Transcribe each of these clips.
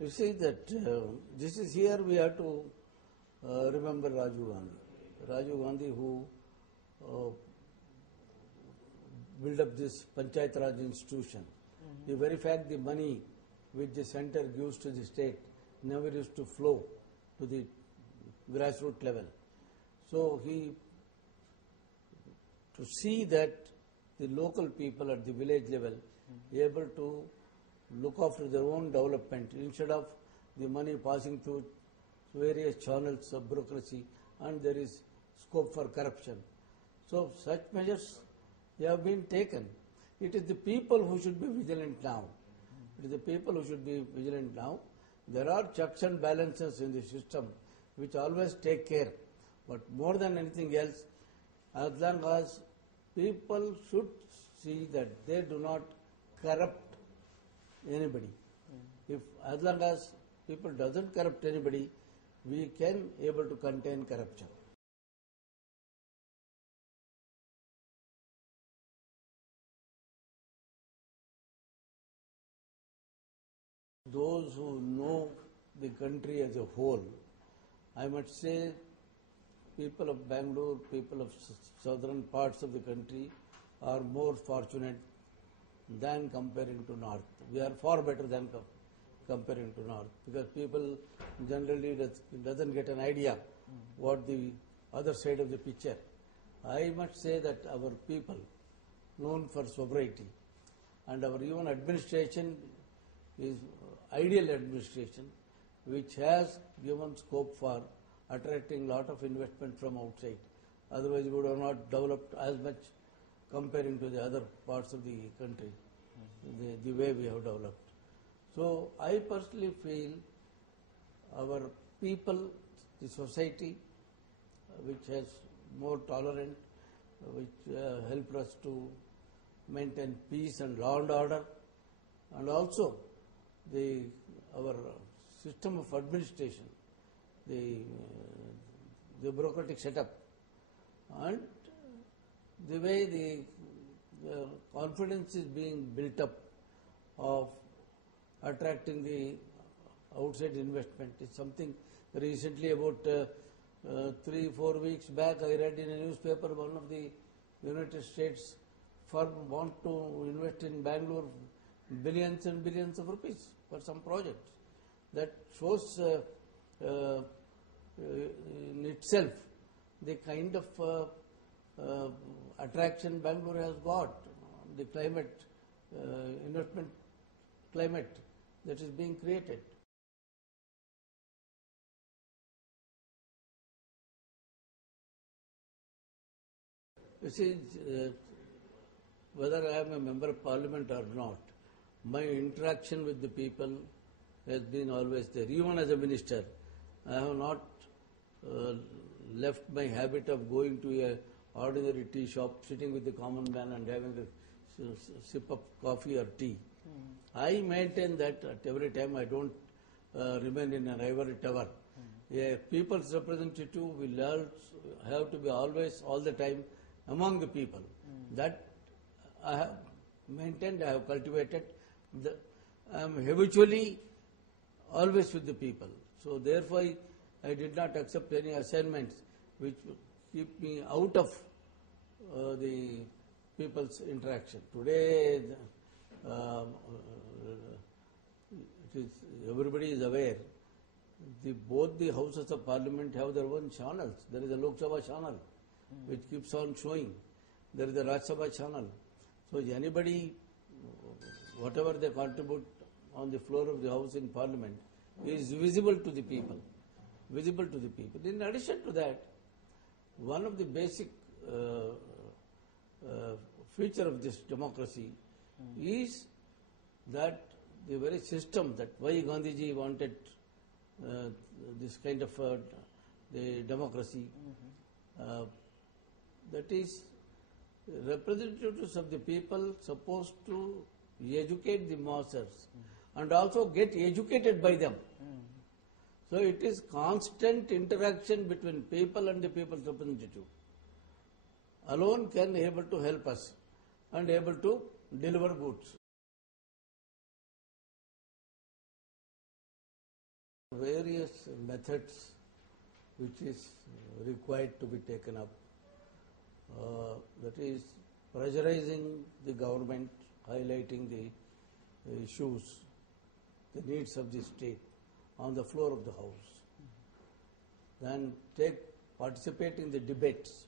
You see that this is here we have to remember Rajiv Gandhi. Rajiv Gandhi who built up this Panchayat Raj institution. The very fact the money which the center gives to the state never used to flow to the grassroots level. So he, to see that the local people at the village level able to look after their own development instead of the money passing through various channels of bureaucracy, and there is scope for corruption. So such measures have been taken. It is the people who should be vigilant now. It is the people who should be vigilant now. There are checks and balances in the system which always take care. But more than anything else, as long as people should see that they do not corrupt anybody. If as long as people doesn't corrupt anybody, we can able to contain corruption. Those who know the country as a whole, I must say people of Bangalore, people of southern parts of the country are more fortunate than comparing to north. We are far better than comparing to north, because people generally doesn't get an idea what the other side of the picture. I must say that our people known for sobriety and our even administration is ideal administration which has given scope for attracting lot of investment from outside. Otherwise we would have not developed as much comparing to the other parts of the country, the way we have developed. So I personally feel our people, the society, which has more tolerant, which help us to maintain peace and law and order, and also our system of administration, the bureaucratic setup, and the way the confidence is being built up of attracting the outside investment is something. Recently, about 3-4 weeks back, I read in a newspaper one of the United States firm want to invest in Bangalore billions and billions of rupees for some projects. That shows in itself the kind of attraction Bangalore has got, the climate, investment climate that is being created. You see, whether I am a member of parliament or not, my interaction with the people has been always there. Even as a minister, I have not left my habit of going to a ordinary tea shop, sitting with the common man and having a sip of coffee or tea. I maintain that at every time. I don't remain in an ivory tower. A people's representative will have to be always, all the time, among the people. That I have maintained, I have cultivated. I am habitually always with the people. So therefore, I did not accept any assignments which keep me out of the people's interaction. Today, everybody is aware. Both the houses of parliament have their own channels. There is a Lok Sabha channel which keeps on showing. There is a Rajya Sabha channel. So anybody, whatever they contribute on the floor of the house in parliament is visible to the people. Visible to the people. In addition to that, one of the basic feature of this democracy is that the very system that why Gandhiji wanted this kind of the democracy, that is representatives of the people supposed to educate the masses and also get educated by them. So it is constant interaction between people and the people's representative alone can able to help us and able to deliver goods. various methods which is required to be taken up. That is pressurizing the government, highlighting the issues, the needs of the state on the floor of the House. Then participate in the debates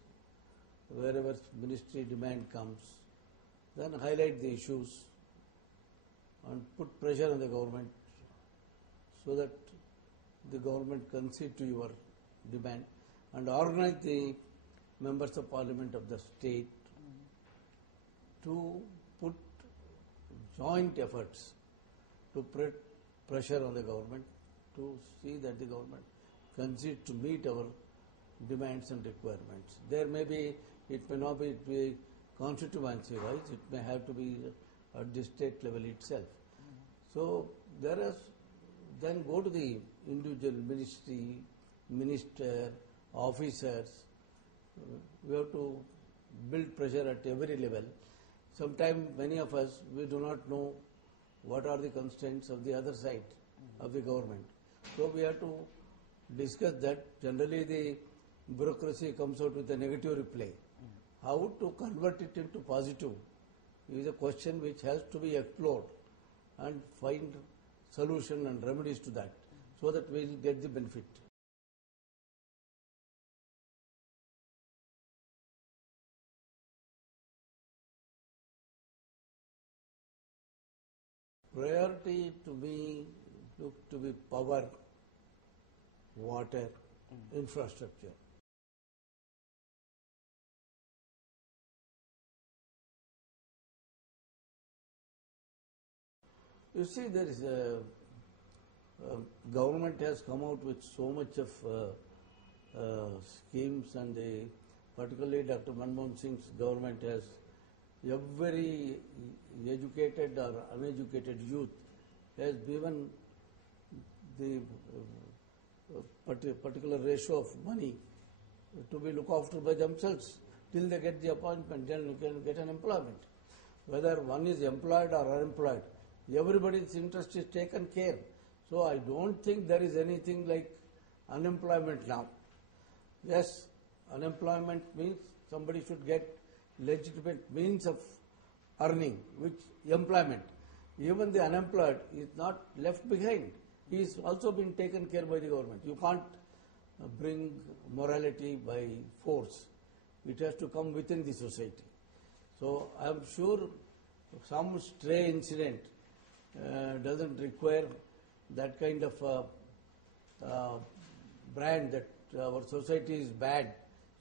wherever ministry demand comes. Then highlight the issues and put pressure on the government so that the government concede to your demand, and organize the members of parliament of the state to put joint efforts to put pressure on the government to see that the government concede to meet our demands and requirements. There may be, it may not be constituency wise, it may have to be at the state level itself. So there is, then go to the individual ministry, minister, officers. We have to build pressure at every level. Sometimes many of us, we do not know what are the constraints of the other side of the government. So we have to discuss that. Generally the bureaucracy comes out with a negative reply. How to convert it into positive is a question which has to be explored and find solution and remedies to that, so that we will get the benefit. Priority to me look to be power, water, infrastructure. You see, there is government has come out with so much of schemes, and particularly Dr. Manmohan Singh's government has every educated or uneducated youth has given the particular ratio of money to be looked after by themselves till they get the appointment, then you can get an employment. Whether one is employed or unemployed, everybody's interest is taken care. So I don't think there is anything like unemployment now. Yes, unemployment means somebody should get legitimate means of earning, which employment. Even the unemployed is not left behind. He is also being taken care by the government. You can't bring morality by force. It has to come within the society. So I am sure some stray incident doesn't require that kind of brand that our society is bad,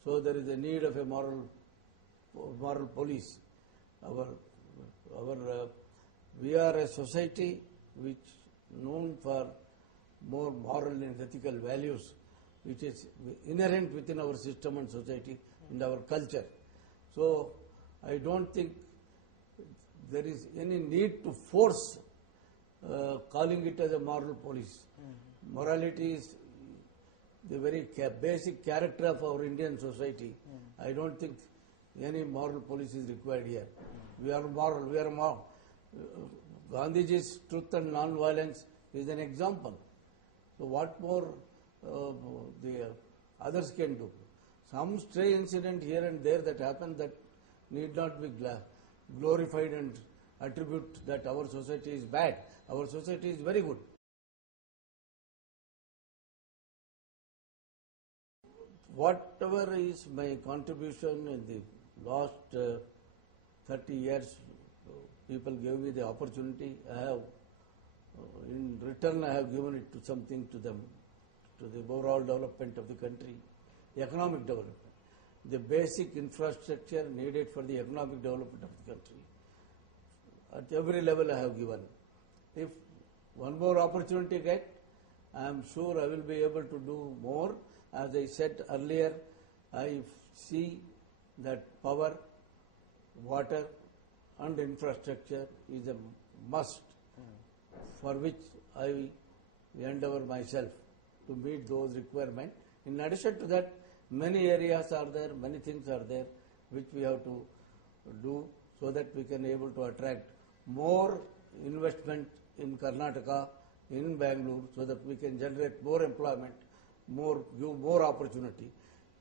so there is a need of a moral police. We are a society which known for more moral and ethical values, which is inherent within our system and society and our culture. So I don't think there is any need to force calling it as a moral police. Morality is the very basic character of our Indian society. I don't think any moral police is required here. We are moral. We are moral. Gandhiji's truth and non-violence is an example. So what more the others can do? Some stray incident here and there that happen that need not be glorified and attribute that our society is bad. Our society is very good. Whatever is my contribution in the last 30 years, people gave me the opportunity. I have, in return, I have given it to something to them, to the overall development of the country, economic development, the basic infrastructure needed for the economic development of the country. At every level I have given. If one more opportunity get, I am sure I will be able to do more. As I said earlier, I see that power, water and infrastructure is a must for which I endeavor myself to meet those requirements. In addition to that, many areas are there, many things are there which we have to do so that we can able to attract more investment in Karnataka in Bangalore so that we can generate more employment, give more opportunity.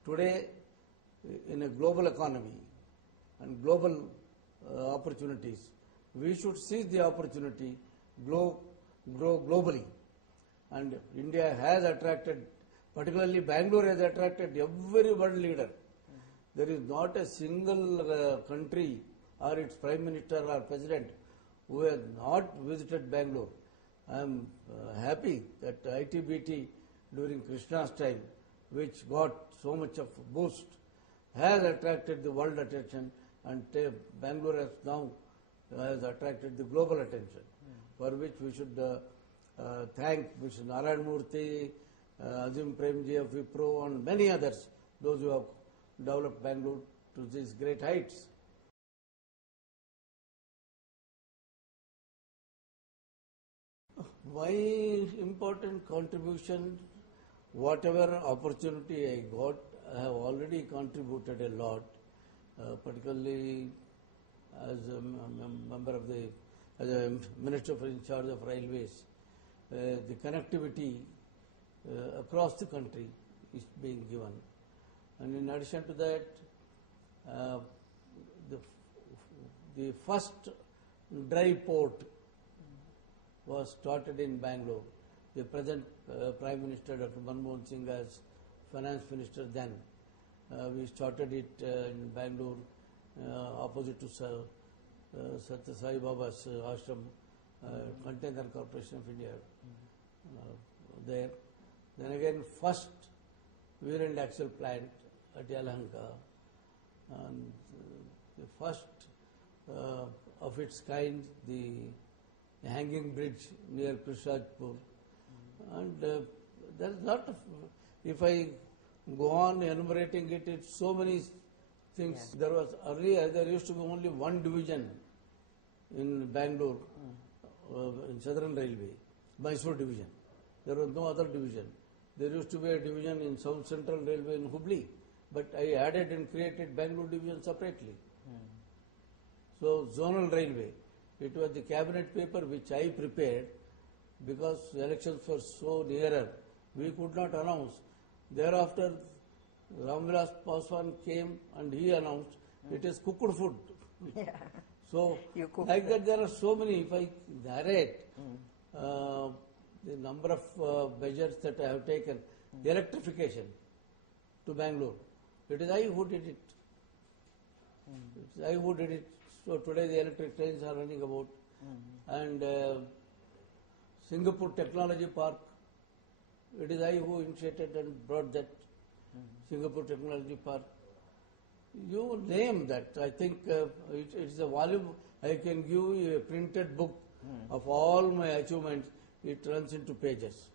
Today, in a global economy and global opportunities, we should seize the opportunity, grow globally. And India has attracted, particularly Bangalore has attracted every world leader. There is not a single country or its Prime Minister or President who has not visited Bangalore. I am happy that ITBT during Krishna's time, which got so much of boost, has attracted the world attention, and Bangalore has now attracted the global attention, for which we should thank Mr. Narayan Murthy, Azim Premji of Wipro, and many others, those who have developed Bangalore to these great heights. My important contribution, whatever opportunity I got, I have already contributed a lot, particularly as a member of as a minister in charge of railways. The connectivity across the country is being given. And in addition to that, the first dry port was started in Bangalore. The present Prime Minister, Dr. Manmohan Singh, as Finance Minister then, we started it in Bangalore, opposite to Satya Sai Baba's ashram, Container Corporation of India, there. Then again, first wheel and axle plant at Yelahanka, and the first of its kind, the hanging bridge near Krishnajpur. And there is a lot of, if I go on enumerating it, it's so many things. Yeah. There was earlier, there used to be only one division in Bangalore, in Southern Railway, Mysore division. There was no other division. There used to be a division in South Central Railway in Hubli, but I added and created Bangalore division separately. So, zonal railway, it was the cabinet paper which I prepared because elections were so nearer, we could not announce. Thereafter, Ramvilas Paswan came and he announced it is cooked food. Yeah. So, like that there are so many, if I narrate the number of measures that I have taken, the electrification to Bangalore, it is I who did it. It is I who did it. So today the electric trains are running about. And Singapore Technology Park, it is I who initiated and brought that Singapore Technology Park. You name that. I think it's a volume. I can give you a printed book of all my achievements. It runs into pages.